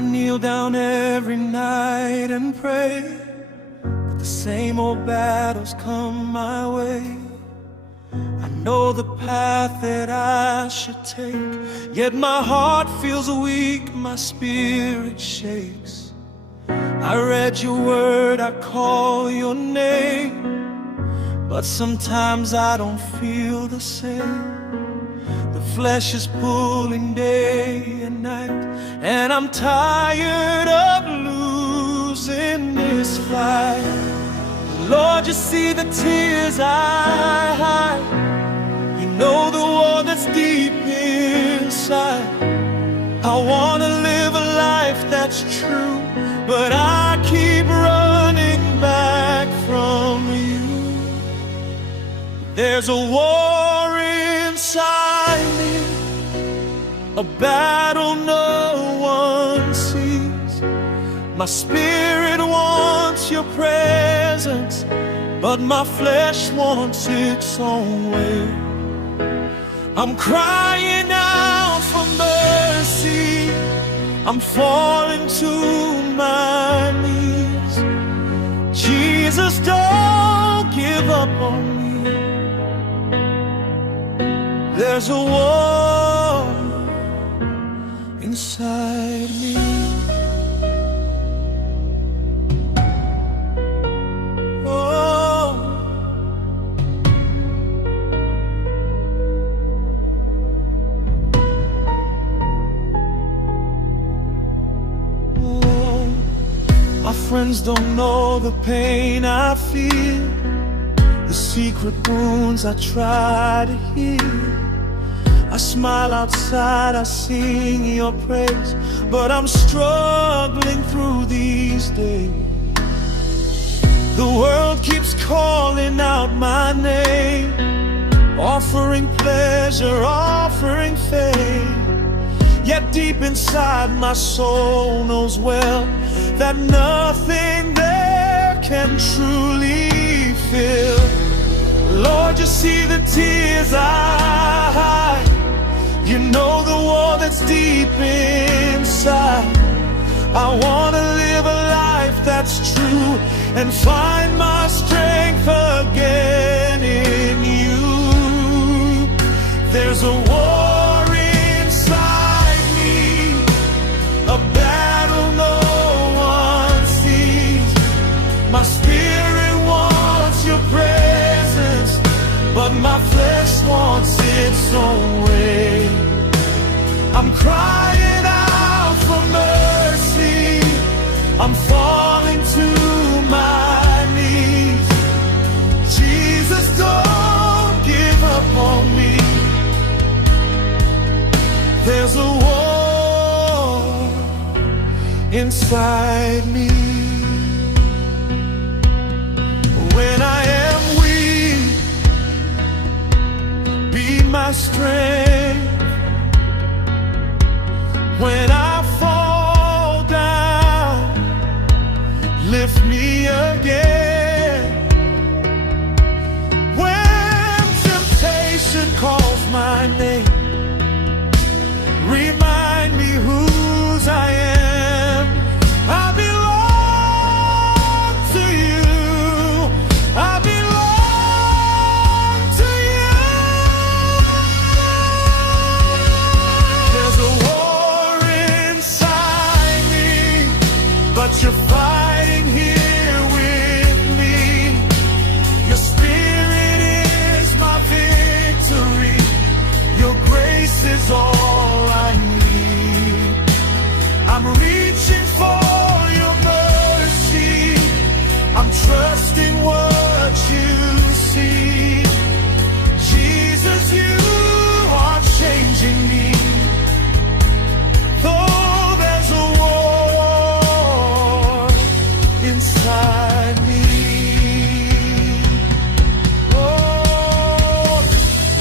I kneel down every night and pray, but the same old battles come my way. I know the path that I should take, yet my heart feels weak, my spirit shakes. I read your word, I call your name, but sometimes I don't feel the same. The flesh is pulling day and night, and I'm tired of losing this fight. Lord, you see the tears I hide. You know the war that's deep inside. I wanna live a life that's true, but I keep running back from you. There's a war inside me, a battle no one sees. My spirit wants your presence, but my flesh wants its own way. I'm crying out for mercy, I'm falling to my knees. Jesus, don't give up on me. There's a war inside me. My friends don't know the pain I feel, the secret wounds I try to heal. I smile outside, I sing your praise, but I'm struggling through these days. The world keeps calling out my name, offering pleasure, offering fame. Yet deep inside my soul knows well that nothing there can truly fill. Lord, you see the tears I hide. You know the war that's deep inside. I wanna live a life that's true and find my strength again in you. There's a war inside me, a battle no one sees. My spirit wants your presence, but my flesh wants its own way. I'm crying out for mercy, I'm falling to my knees. Jesus, don't give up on me. There's a war inside me. When I am weak, be my strength. When I fall down, lift me again. When temptation calls my name, remind me whose I am. I belong to you. I belong to you. There's a war inside me, but you're fighting here with me. Your spirit is my victory. Your grace is all I need. I'm reaching for your mercy, I'm trusting what you see. Jesus, you are changing me. Though there's a war inside me. Oh,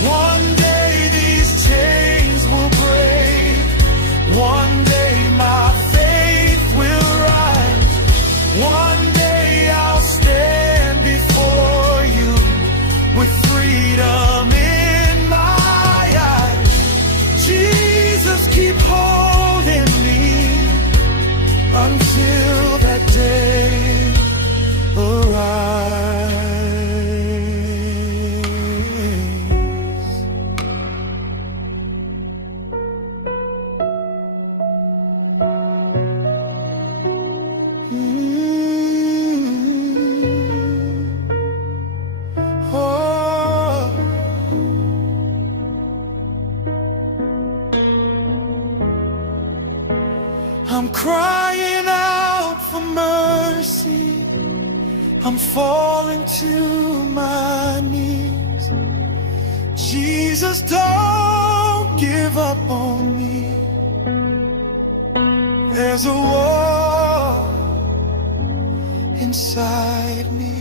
one day these chains will I'm crying out for mercy. I'm falling to my knees. Jesus, don't give up on me. There's a war inside me.